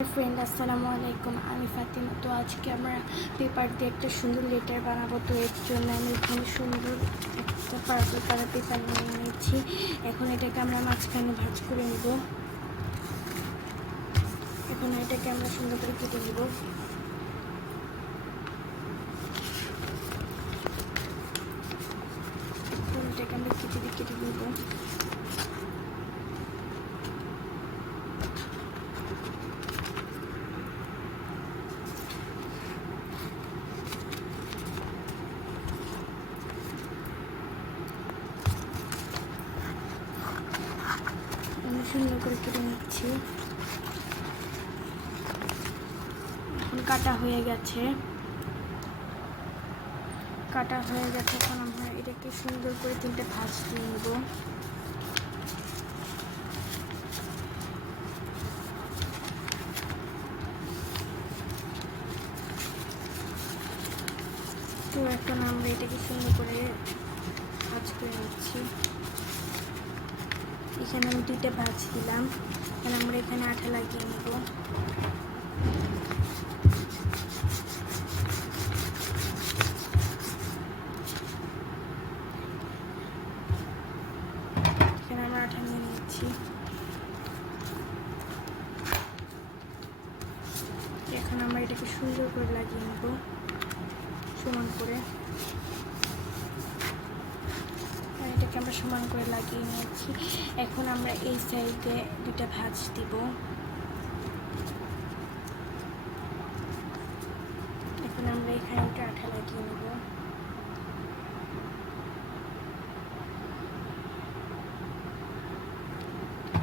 Friend আসসালামু আলাইকুম, আমি ফাতিমা। তো আজকে আমরা পেপার দিয়ে একটা সুন্দর লেটার বানাবো। তো এর জন্য আমি এখানে সুন্দর একটা পার্পল কালার পেপার নিয়ে নিয়েছি। এখন এটাকে আমরা মাঝখানে ভাঁজ করে নেব। এখন এটাকে আমরা সুন্দর করে কেটে নেব। এটাকে আমরা কেটে নেব। আমি সুন্দর করে কেটে নিচ্ছি। এখন কাটা হয়ে গেছে। এখন আমরা এটাকে সুন্দর করে তিনটে ভাঁজ দিয়ে নেব। তো এখন আমরা এটাকে সুন্দর করে ভাঁজ করে নিচ্ছি। এখানে আমি দুইটা ভাঁজ দিলাম। এখন আমরা এখানে আঠা লাগিয়ে নেব। এখানে আমরা আঠা নিয়ে নিচ্ছি। এখন আমরা এটাকে সুন্দর করে লাগিয়ে নেব সমান করে। এটাকে আমরা সমান করে লাগিয়ে নিয়েছি। এখন আমরা এই সাইডে দুটা ভাঁজ দিব। এখন আমরা এখানে একটা আঠা লাগিয়ে নেব।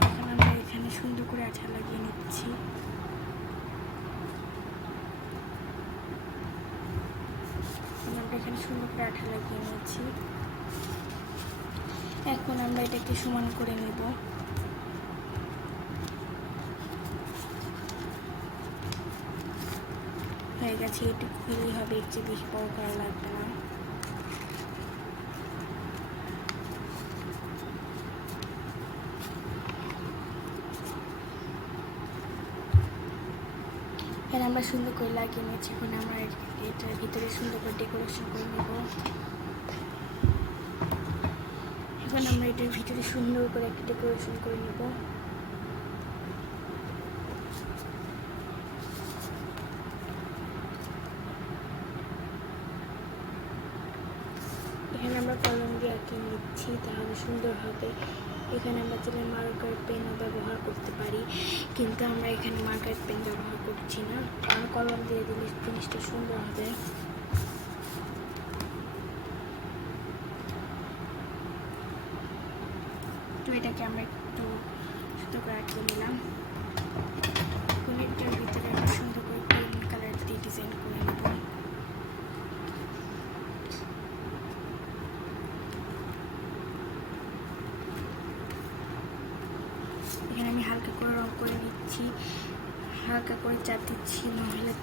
এখন আমরা এখানে সুন্দর করে আঠা লাগিয়ে নিচ্ছি। আমরা এখানে সুন্দর করে আঠা লাগিয়ে নিয়েছি। এখন আমরা এটাকে সমান করে নেব। হয়ে গেছে, এটুকু হলেই হবে, এর চেয়ে বেশি বড় করা লাগবে না। এখানে আমরা সুন্দর করে লাগিয়ে নিয়েছি। এখন আমরা এটার ভিতরে সুন্দর করে ডেকোরেশন করে নেব। এখন আমরা এটার ভিতরে সুন্দর করে একটা ডেকোরেশন করে নেব। এখানে আমরা কলম দিয়ে আঁকিয়ে নিচ্ছি, তাহলে সুন্দর হবে। এখানে আমরা চাইলে মার্কার পেনও ব্যবহার করতে পারি, কিন্তু আমরা এখানে মার্কার পেন ব্যবহার করছি না, কারণ কলম দিয়ে দিলে জিনিসটা সুন্দর হবে। তো এটাকে আমরা একটু সুন্দর করে আঁকিয়ে নিলাম। এটার ভিতরে আমরা সুন্দর করে গ্রিন কালার দিয়ে ডিজাইন করে নেব। এখানে আমি হালকা করে রং করে নিচ্ছি, হালকা করে চাপ দিচ্ছি, নাহলে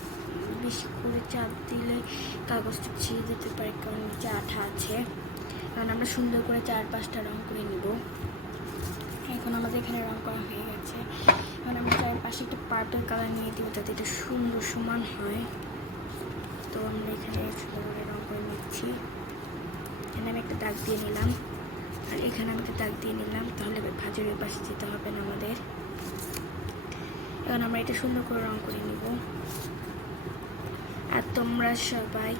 বেশি করে চাপ দিলে কাগজটা ছিঁড়ে যেতে পারে, কারণ নিচে আঠা আছে। কারণ আমরা সুন্দর করে 4-5টা রং করে নেব। এখন আমাদের এখানে রং করা হয়ে গেছে। এখন আমরা চারপাশে একটা পার্পল কালার নিয়ে দিব, যাতে এটা সুন্দর সমান হয়। তো আমরা এখানে সুন্দর করে রং করে নিচ্ছি। এখানে আমি একটা দাগ দিয়ে নিলাম, আর এখানে আমি একটা দাগ দিয়ে নিলাম, তাহলে ভাঁজের পাশে যেতে হবে না আমাদের। এখন আমরা এটা সুন্দর করে রং করে নিব। আর তোমরা সবাই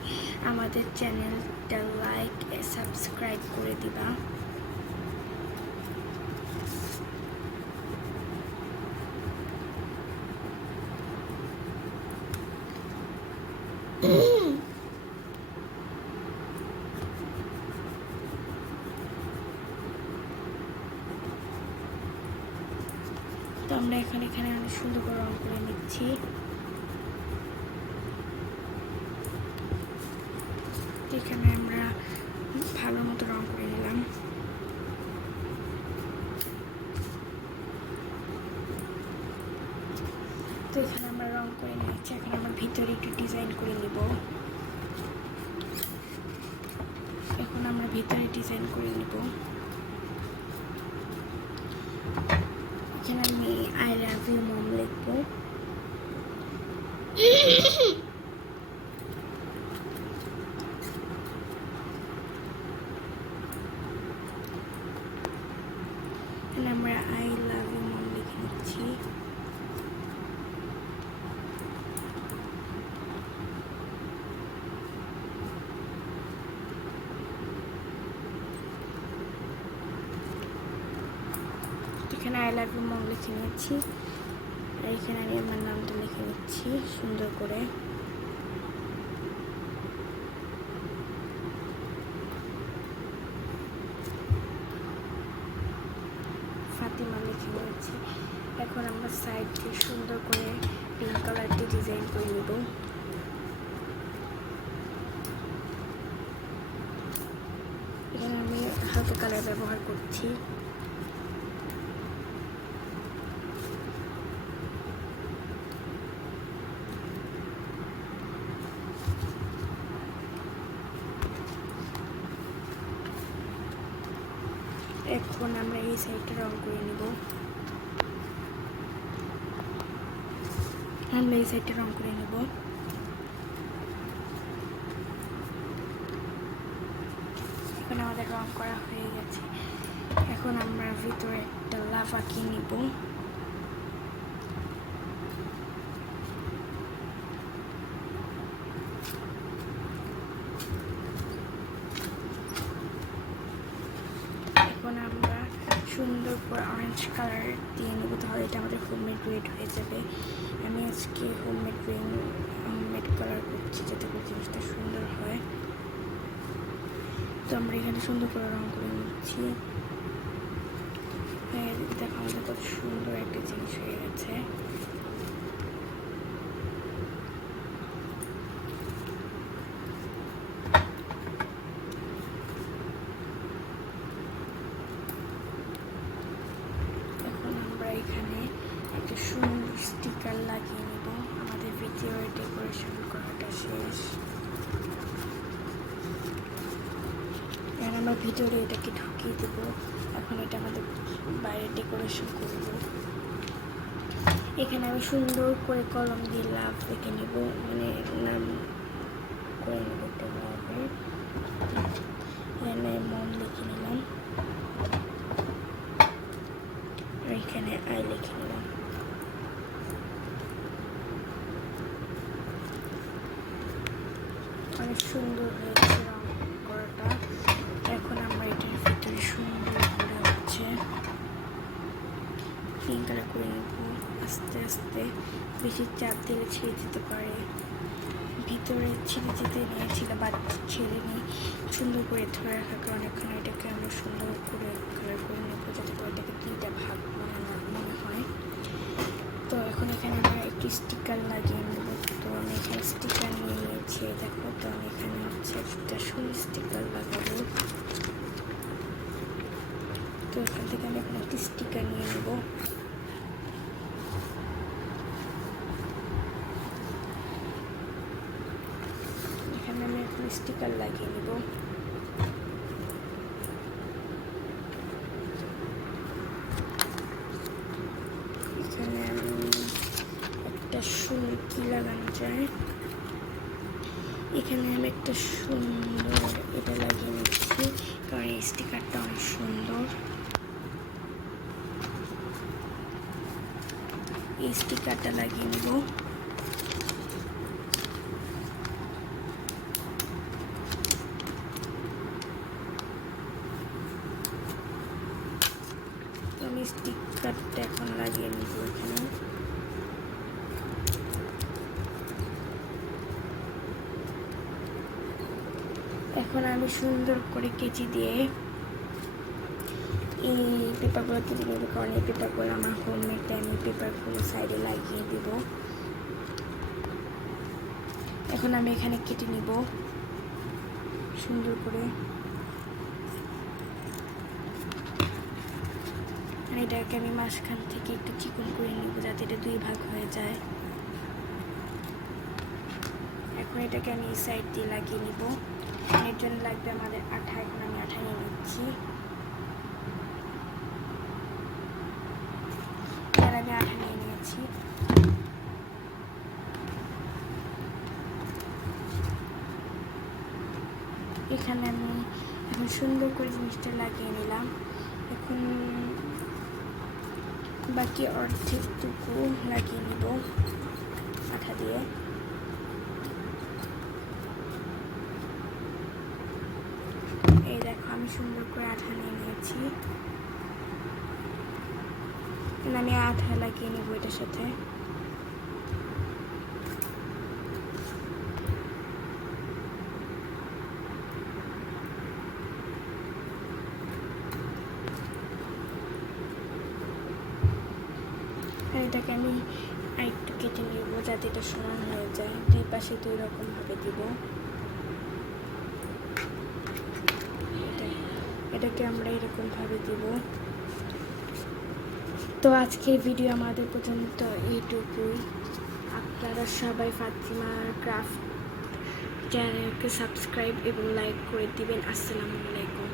আমাদের চ্যানেলটা লাইক সাবস্ক্রাইব করে দিবা। তো আমরা এখানে অনেক সুন্দর করে রং করে নিচ্ছি। এখানে আমরা ভালো মতো রং করে নিলাম। তো এখানে আমরা রং করে নিচ্ছি। এখন আমরা ভিতরে একটু ডিজাইন করে নিব। এখন আমরা ভিতরে ডিজাইন করে নিব। এখানে আমি আই লাভ ইউ মম লিখবো। আমরা আই লাভ ইউ মম লিখে নিচ্ছি। এখানে আই লাভ ইউ মম লিখে নিচ্ছি, আর এখানে আমি আমার নামটা লিখে নিচ্ছি সুন্দর করে। ফাতিমা লিখে নিয়েছি। এখন আমরা সাইড দিয়ে সুন্দর করে পিঙ্ক কালার দিয়ে ডিজাইন করে নেব। এখানে আমি হালকা কালার ব্যবহার করছি। এখন আমরা এই সাইডটা রং করে নেব। আমরা এই সাইডটা রং করে নেব। এখন আমাদের রং করা হয়ে গেছে। এখন আমরা ভিতরে একটা লাভ আঁকিয়ে নিব। এখন আমরা সুন্দর করে অরেঞ্জ কালার দিয়ে নেব, তাহলে এটা আমাদের হোমমেড রেড হয়ে যাবে। আমি আজকে হোমমেড কালার করছি যাতে করে জিনিসটা সুন্দর হয়। তো আমরা এখানে সুন্দর করে রং করে নিচ্ছি। দেখো আমাদের কত সুন্দর একটা জিনিস হয়ে গেছে। এখন আমরা এখানে একটা সুন্দর স্টিকার লাগিয়ে নেব। আমাদের ভিডিওর ডেকোরেশন করাটা শেষ। আমরা ভিতরে এটাকে ঢুকিয়ে দেব। এখন এটা আমাদের বাইরে ডেকোরেশন করব। এখানে আমি সুন্দর করে কলম দিয়ে লাভ এঁকে নেব, মানে নাম করে নেব। এখানে মম লিখে নিলাম, আর এখানে আই লিখে নিলাম। অনেক সুন্দর হয়েছে রং করাটা। এখন আমরা এটার ভিতরে সুন্দর করে হচ্ছে পিঙ্ক কালার করে নেব আস্তে আস্তে। বেশি চাপ দিলে ছেড়ে যেতে পারে। ভিতরে ছেড়ে যেতে নিয়েছিল, বাট ছেড়ে নিয়ে সুন্দর করে ধরে রাখার কারণে এখানে এটাকে আমরা সুন্দর করে কালার করে নেব, যাতে করে এটাকে দুইটা ভাগ মনে হয়। তো এখন এখানে আমরা একটি স্টিকার লাগিয়ে নেব। তো আমি এখানে স্টিকার নিয়ে নিয়েছি, দেখো। তো আমি এখানে হচ্ছে একটা সুন্দর স্টিকার লাগাবো। তো এখান থেকে আমি এখন একটি স্টিকার নিয়ে নেব। এখানে আমি এখন স্টিকার লাগিয়ে নেব। এখানে আমি একটা সুন্দর কি লাগানো যায়, এখানে আমি একটা সুন্দর এটা লাগিয়ে নিচ্ছি, কারণ এই স্টিকারটা অনেক সুন্দর। এই স্টিকারটা লাগিয়ে নেব। আমি স্টিকারটা এখন লাগিয়ে নেব এখানে। এখন আমি সুন্দর করে কেচি দিয়ে এই পেপারগুলো কেটে নেব, কারণ এই পেপারগুলো আমার হোমমেড। আমি পেপারগুলো সাইডে লাগিয়ে দেব। এখন আমি এখানে কেটে নিব সুন্দর করে। আর এটাকে আমি মাঝখান থেকে একটু চিকন করে নিব, যাতে এটা দুই ভাগ হয়ে যায়। এখন এটাকে আমি এই সাইড দিয়ে লাগিয়ে নিব। এর জন্য লাগবে আমাদের আঠা। এখন আমি আঠা নিয়ে নিচ্ছি। আমি আঠা নিয়ে নিয়েছি। এখানে আমি এখন সুন্দর করে জিনিসটা লাগিয়ে নিলাম। এখন বাকি অর্ধেকটুকু লাগিয়ে নিব আঠা দিয়ে। এই দেখো আমি সুন্দর করে আঠা নিয়ে নিয়েছি। আমি আঠা লাগিয়ে নেব এটার সাথে। এটাকে আমি আরেকটু কেটে নেব যাতে এটা সমান হয়ে যায়। দুই পাশে দুই রকম ভাবে দিব। এটাকে আমরা এরকম ভাবে দিব। তো আজকের ভিডিও আমাদের পর্যন্ত এইটুকুই। আপনারা সবাই ফাতিমা ক্রাফট চ্যানেলকে সাবস্ক্রাইব এবং লাইক করে দিবেন। আসসালামু আলাইকুম।